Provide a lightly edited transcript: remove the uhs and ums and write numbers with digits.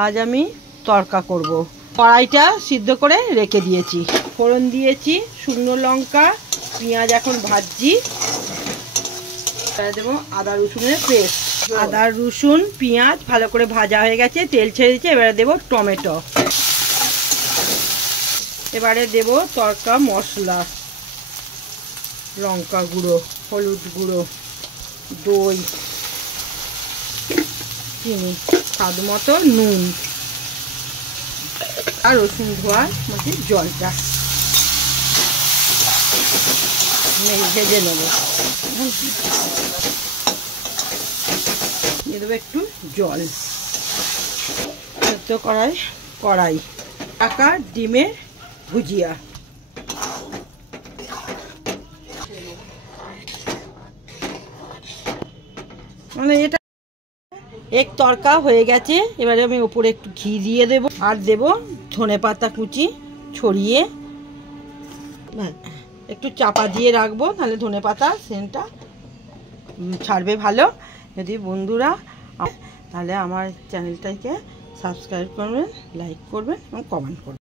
আজ আমি তরকা করব। কড়াইটা সিদ্ধ করে রেখে দিয়েছি, ফোড়ন দিয়েছি, শুকনো লঙ্কা, পেঁয়াজ এখন ভাজছি। দেবো আদা রসুনের পেস্ট। আদা রসুন পেঁয়াজ ভালো করে ভাজা হয়ে গেছে, তেল ছেড়েছে। এবারে দেবো টমেটো। এবারে দেব তরকা মশলা, লঙ্কা গুঁড়ো, হলুদ গুঁড়ো, দই, চিনি, স্বাদ মতো নুন আর রসুন ধোয়ার মধ্যে জলটা ভেজে নেব। দিয়ে দেবো একটু জল। সেদ্ধ কড়াই টাকা ডিমের ভুজিয়া। মানে এটা এক তরকা হয়ে গেছে। এবারে আমি উপরে একটু ঘি দিয়ে দেবো আর দেবো ধনেপাতা কুচি ছড়িয়ে একটু চাপা দিয়ে রাখবো, তাহলে ধনেপাতা সেন্টটা ছাড়বে ভালো। যদি বন্ধুরা তাহলে আমার চ্যানেলটাকে সাবস্ক্রাইব করবেন, লাইক করবেন এবং কমেন্ট করবেন।